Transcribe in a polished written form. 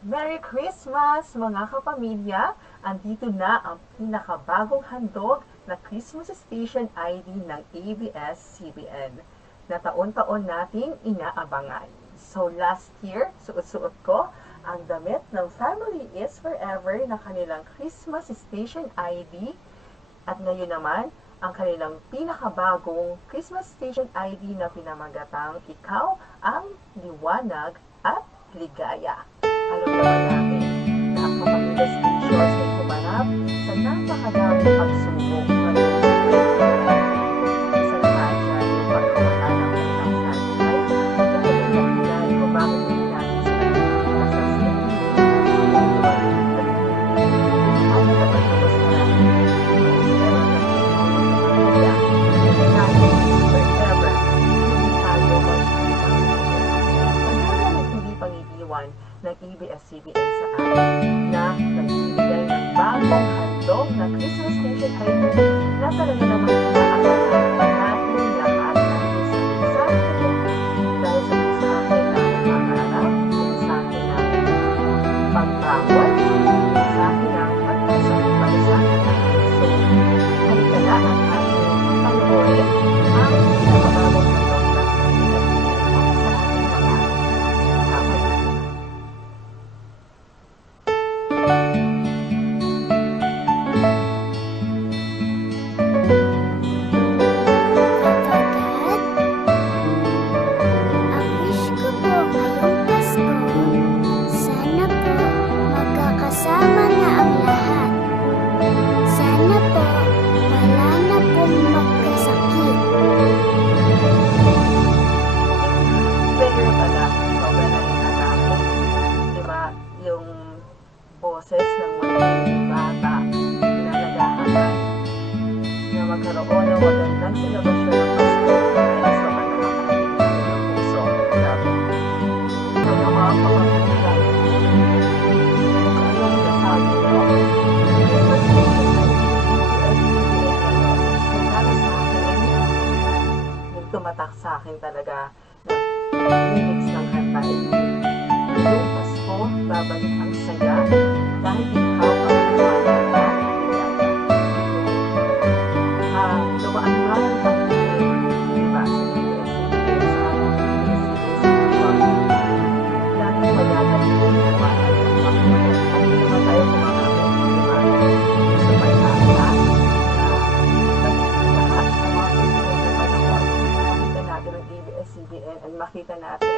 Merry Christmas mga kapamilya! Andito na ang pinakabagong handog na Christmas Station ID ng ABS-CBN na taon-taon nating inaabangan. So last year, suot-suot ko ang damit ng Family is Forever na kanilang Christmas Station ID at ngayon naman ang kanilang pinakabagong Christmas Station ID na pinamagatang Ikaw ang Liwanag at Ligaya. Alam naman natin na ang Kapamilya Stations ay humarap sa napakadaming pagsubok ngayong 2020. Isa naman dyan yung pagkawala ng kanilang satellite na kanyang dahilan kung bakit hindi natin sila nakikita sa city. Ano naman tapos na natin pero nagkikita ng pamilya tayo forever hindi tayo mag-iwan hindi pang-iiwan ng ABS-CBN sa atin na nagbibigay ng bagong handog na Christmas Station ID na talaga naman inaabangan natin lahat ng isa-isa dahil sa mensahe ng pangarap, mensahe ng pagtawad, mensahe ng pagkasang-pagsahan. So, halika na ang ating panoorin ang pinakabagong handog ng ABS-CBN sa ating mga kapatid. Ang wish ko po ngayong Pasko, sana po magkakasama na ang lahat. Sana po wala na pong magkasakit. Prayer pala, sobra na yung atake. Diba, yung boses ng mga bata na naghahanap na magkaroon ng magandang celebration ng Pasko dahil sa mga nakakatingin natin ng puso. Grabe. So, yung mga kapamilya, kung yung nasabi nyo, Christmas Station ay ABS-CBN ngayon. So, para sa akin, yung tumatak sa akin talaga na lyrics ng kanta ay ngayong Pasko, babalik ang saya dahil ikaw ang liwanag at ligaya. Dumaan nga ng pag-ibig, diba, sa ABS-CBN sa ABS-CBN. Laging magagaling yung liwanag at Panginoon. At hindi naman tayo kumakabot, diba? Sa pag-asa na lahat sa mga susunod na panahon, makita natin ang ABS-CBN at makita natin